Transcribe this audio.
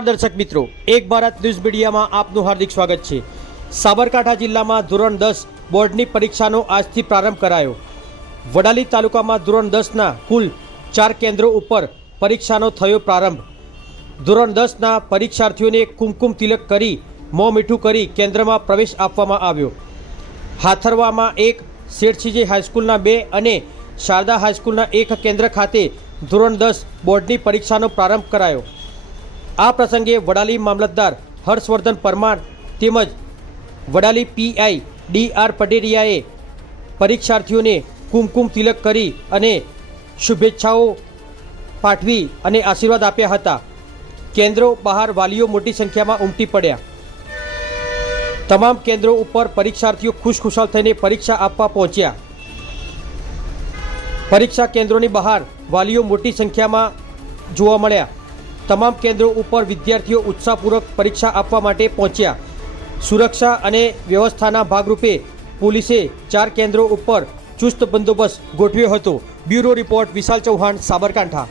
दर्शक मित्रों, एक भारत न्यूज मीडिया में आपનું हार्दिक स्वागत है। साबरकांठा जिल्ला में धोरण 10 बोर्ड की परीक्षा आज थी प्रारंभ करायो। वडाली तालुका में धोरण 10 कुल 4 केन्द्रों पर परीक्षा थयो प्रारंभ। धोरण 10 परीक्षार्थीओं ने कुमकुम तिलक करी मों मीठू करी केन्द्र में प्रवेश आपवामां आव्यो। हाथरवा में 1, सेठसीजे हाईस्कूल 2 और शारदा हाईस्कूल 1 केन्द्र खाते धोरण 10 बोर्ड की परीक्षा प्रारंभ करायो। आ प्रसंगे वडाली मामलतदार हर्षवर्धन परमार तेमज वडाली पीआई डी.आर. पटेरियाए परीक्षार्थीओं ने कुमकुम तिलक करी अने शुभेच्छाओं पाठवी अने आशीर्वाद आप्या हता। केन्द्रों बहार वालीओ मोटी संख्या में उमटी पड्या। तमाम केन्द्रों पर परीक्षार्थीओ खुशखुशाल थईने परीक्षा आपवा पहोंच्या। परीक्षा केन्द्रों की बहार वालीओ मोटी संख्या में जोवा मळ्या। तमाम केन्द्रों पर विद्यार्थीओ उत्साहपूर्वक परीक्षा आपवा माटे पहोंच्या। सुरक्षा अने व्यवस्थाना भागरूपे पोलीसे 4 केन्द्रों पर चुस्त बंदोबस्त गोठव्यो हतो। ब्यूरो रिपोर्ट विशाल चौहान, साबरकांठा।